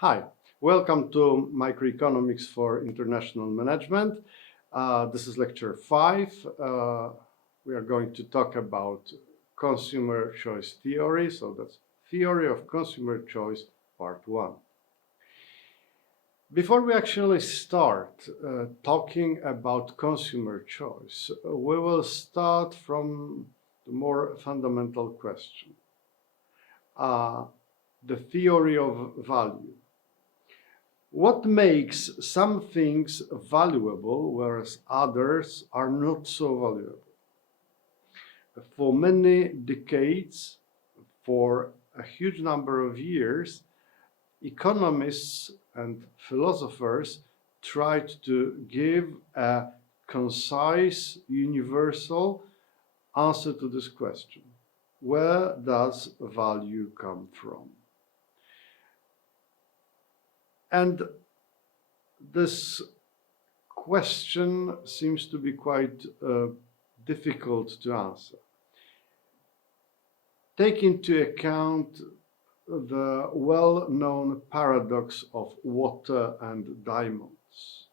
Hi, welcome to Microeconomics for International Management. This is lecture 5. We are going to talk about consumer choice theory. So that's theory of consumer choice, part 1. Before we actually start talking about consumer choice, we will start from the more fundamental question. The theory of value. What makes some things valuable, whereas others are not so valuable? For many decades, for a huge number of years, economists and philosophers tried to give a concise, universal answer to this question. Where does value come from? And this question seems to be quite difficult to answer. Take into account the well-known paradox of water and diamonds.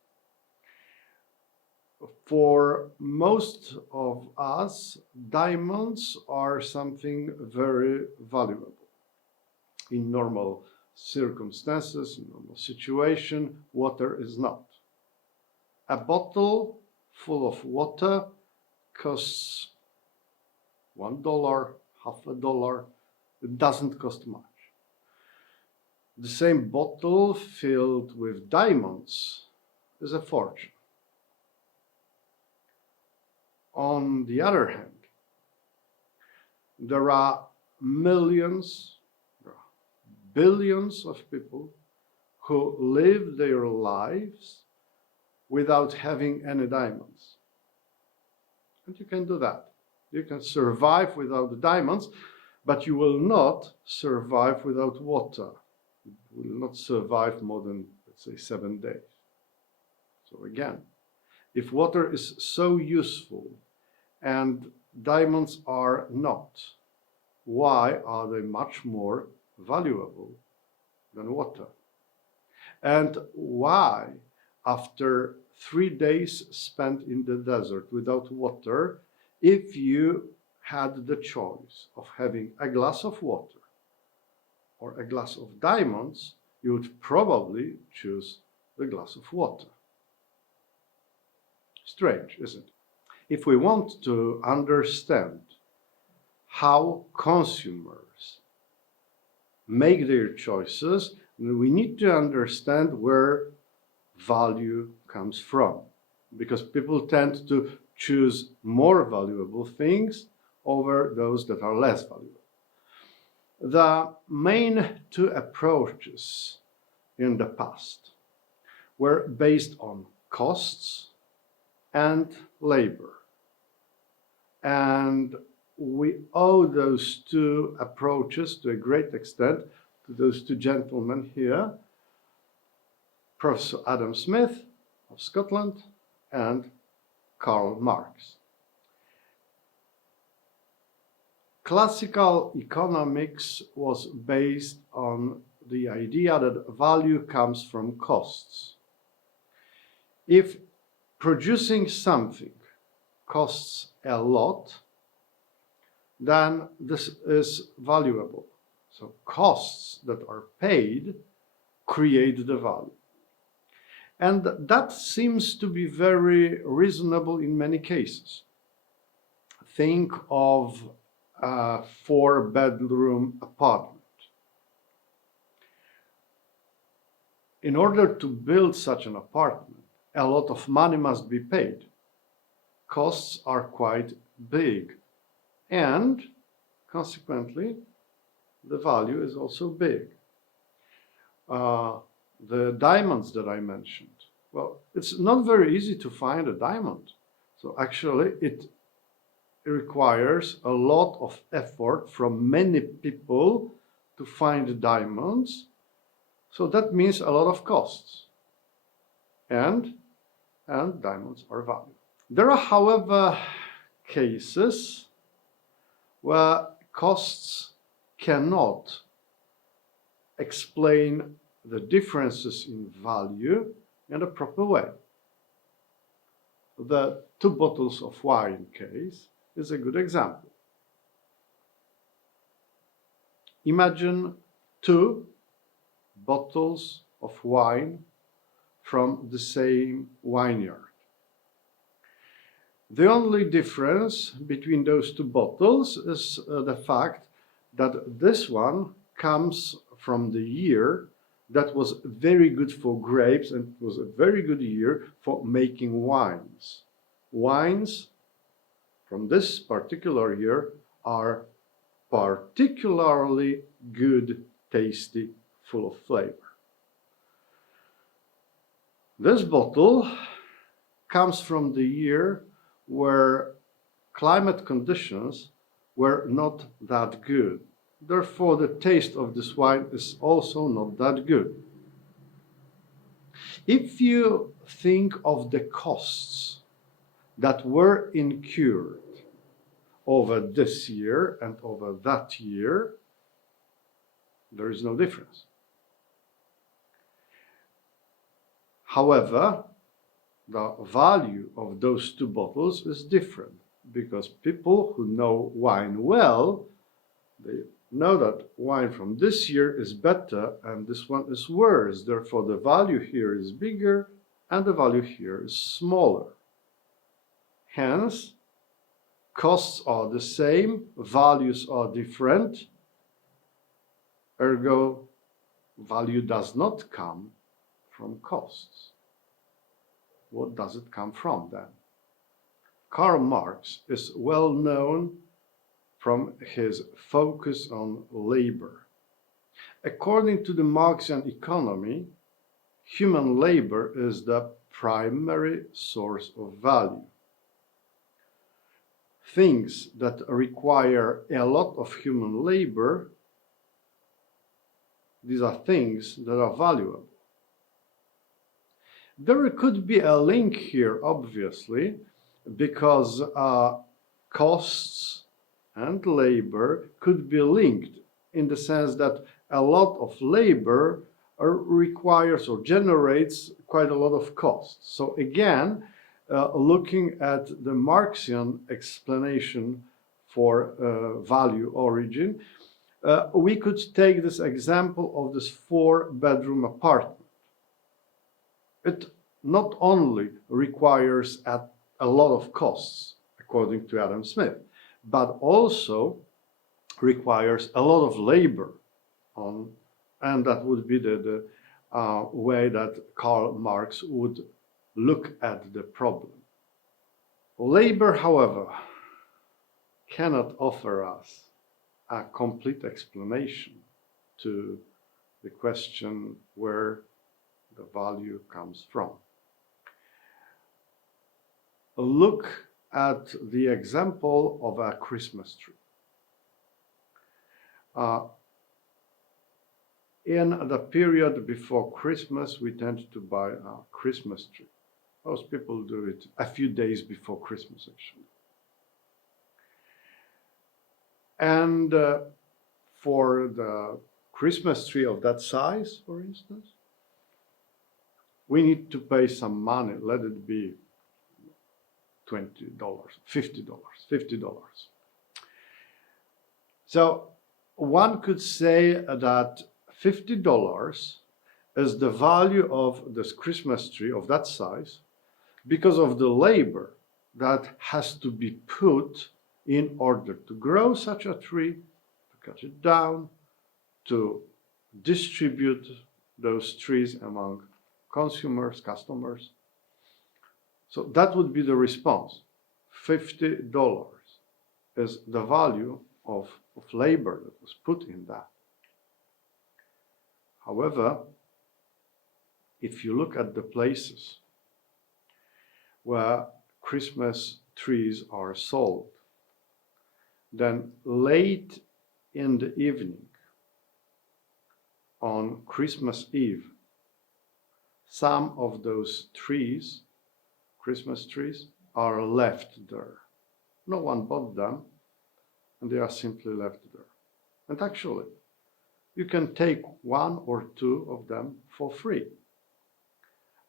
For most of us, diamonds are something very valuable. In normal circumstances, in normal situation, water is not. A bottle full of water costs $1, half a dollar. It doesn't cost much. The same bottle filled with diamonds is a fortune. On the other hand, there are millions, billions of people who live their lives without having any diamonds. And you can do that. You can survive without the diamonds, but you will not survive without water. You will not survive more than, let's say, 7 days. So again, if water is so useful and diamonds are not, why are they much more valuable than water? And why, after 3 days spent in the desert without water, if you had the choice of having a glass of water or a glass of diamonds, you would probably choose the glass of water. Strange, isn't it? If we want to understand how consumers make their choices, we need to understand where value comes from, because people tend to choose more valuable things over those that are less valuable. The main two approaches in the past were based on costs and labor. And we owe those two approaches to a great extent to those two gentlemen here, Professor Adam Smith of Scotland and Karl Marx. Classical economics was based on the idea that value comes from costs. If producing something costs a lot, then this is valuable. So costs that are paid create the value. And that seems to be very reasonable in many cases. Think of a 4-bedroom apartment. In order to build such an apartment, a lot of money must be paid. Costs are quite big. And consequently, the value is also big. The diamonds that I mentioned, well, it's not very easy to find a diamond. So actually, it requires a lot of effort from many people to find diamonds. So that means a lot of costs. And diamonds are valuable. There are, however, cases where costs cannot explain the differences in value in a proper way. The 2 bottles of wine case is a good example. Imagine 2 bottles of wine from the same vineyard. The only difference between those 2 bottles is the fact that this one comes from the year that was very good for grapes and it was a very good year for making wines. Wines from this particular year are particularly good, tasty, full of flavor. This bottle comes from the year where climate conditions were not that good. Therefore, the taste of this wine is also not that good. If you think of the costs that were incurred over this year and over that year, there is no difference. However, the value of those 2 bottles is different because people who know wine well, they know that wine from this year is better and this one is worse. Therefore, the value here is bigger and the value here is smaller. Hence, costs are the same, values are different. Ergo, value does not come from costs. What does it come from then? Karl Marx is well known from his focus on labor. According to the Marxian economy, human labor is the primary source of value. Things that require a lot of human labor, these are things that are valuable. There could be a link here, obviously, because costs and labor could be linked in the sense that a lot of labor requires or generates quite a lot of costs. So again, looking at the Marxian explanation for value origin, we could take this example of this 4-bedroom apartment. It not only requires a lot of costs, according to Adam Smith, but also requires a lot of labor, and that would be the way that Karl Marx would look at the problem. Labor, however, cannot offer us a complete explanation to the question where the value comes from. Look at the example of a Christmas tree. In the period before Christmas, we tend to buy a Christmas tree. Most people do it a few days before Christmas, actually. And for the Christmas tree of that size, for instance, we need to pay some money. Let it be $20, $50. So one could say that $50 is the value of this Christmas tree of that size because of the labor that has to be put in order to grow such a tree, to cut it down, to distribute those trees among consumers, customers. So that would be the response. $50 is the value of labor that was put in that. However, if you look at the places where Christmas trees are sold, then late in the evening on Christmas Eve, some of those trees, Christmas trees, are left there. No one bought them, and they are simply left there. And actually, you can take one or two of them for free.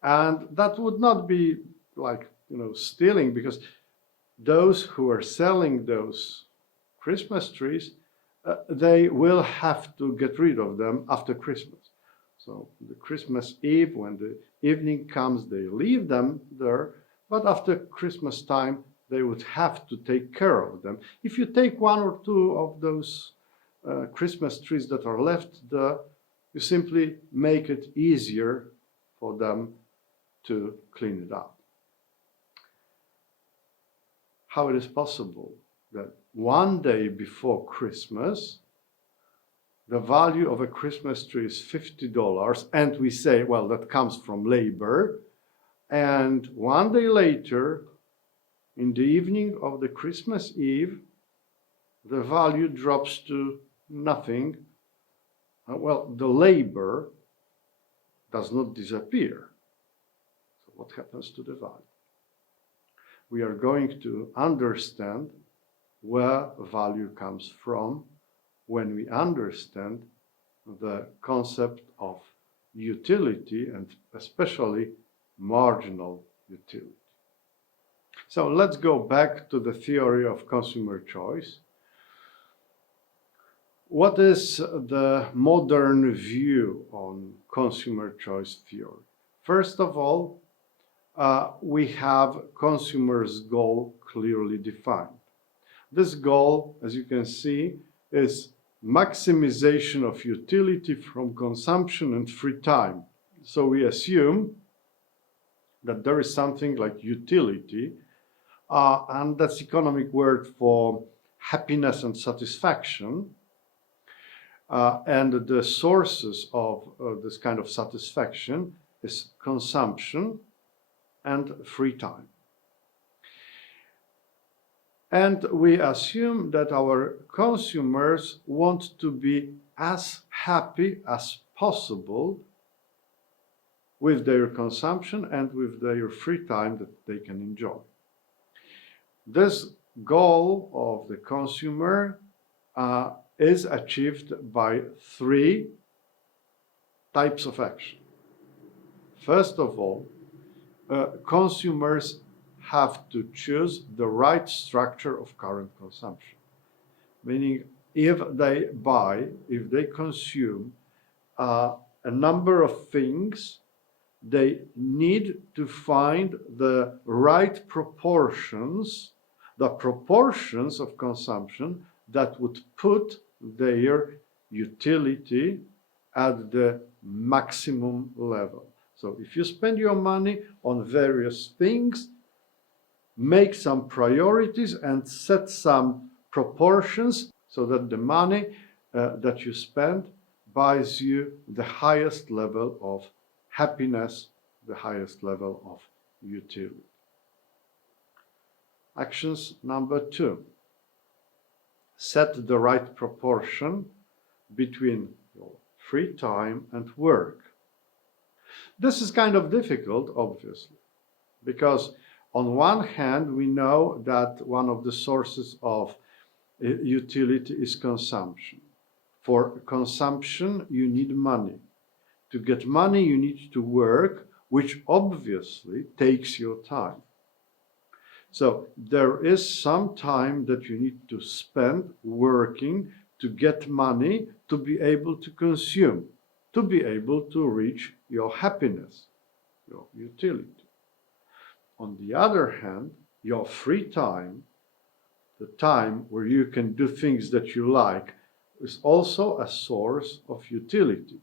And that would not be like, stealing, because those who are selling those Christmas trees, they will have to get rid of them after Christmas. So the Christmas Eve, when the evening comes, they leave them there, but after Christmas time, they would have to take care of them. If you take one or two of those Christmas trees that are left there, you simply make it easier for them to clean it up. How it is possible that one day before Christmas, the value of a Christmas tree is $50, and we say, well, that comes from labor, and one day later, in the evening of the Christmas Eve, the value drops to nothing. Well, the labor does not disappear. So what happens to the value? We are going to understand where value comes from when we understand the concept of utility, and especially marginal utility. So let's go back to the theory of consumer choice. What is the modern view on consumer choice theory? First of all, we have consumer's goal clearly defined. This goal, as you can see, is maximization of utility from consumption and free time. So we assume that there is something like utility, and that's economic word for happiness and satisfaction. And the sources of this kind of satisfaction is consumption and free time. And we assume that our consumers want to be as happy as possible with their consumption and with their free time that they can enjoy. This goal of the consumer is achieved by three types of action. First of all, consumers have to choose the right structure of current consumption. Meaning, if they consume a number of things, they need to find the right proportions, the proportions of consumption that would put their utility at the maximum level. So if you spend your money on various things, make some priorities and set some proportions so that the money that you spend buys you the highest level of happiness, the highest level of utility. Actions number 2. Set the right proportion between your free time and work. This is kind of difficult, obviously, because on one hand, we know that one of the sources of utility is consumption. For consumption, you need money. To get money, you need to work, which obviously takes your time. So there is some time that you need to spend working to get money to be able to consume, to be able to reach your happiness, your utility. On the other hand, your free time, the time where you can do things that you like, is also a source of utility,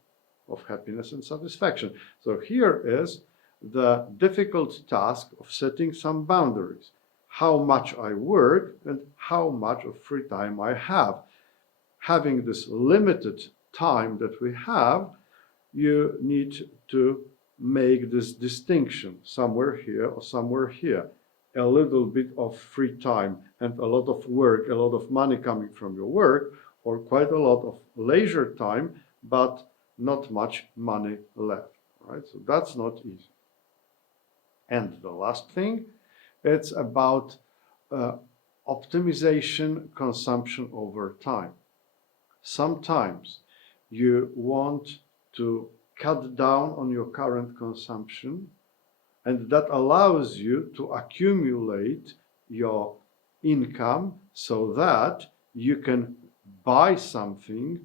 of happiness and satisfaction. So here is the difficult task of setting some boundaries. How much I work and how much of free time I have. Having this limited time that we have, you need to make this distinction somewhere here or somewhere here. A little bit of free time and a lot of work, a lot of money coming from your work, or quite a lot of leisure time, but not much money left, right? So that's not easy. And the last thing, it's about optimization consumption over time. Sometimes you want to cut down on your current consumption, and that allows you to accumulate your income so that you can buy something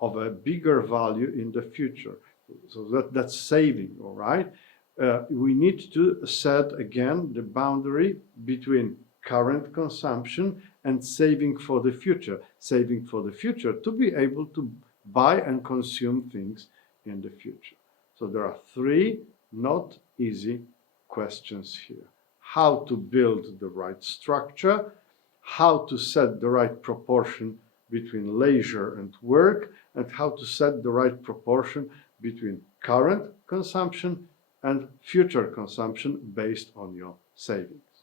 of a bigger value in the future. So that's saving, all right? We need to set again the boundary between current consumption and saving for the future. Saving for the future to be able to buy and consume things in the future. So there are three not easy questions here. How to build the right structure, how to set the right proportion between leisure and work, and how to set the right proportion between current consumption and future consumption based on your savings.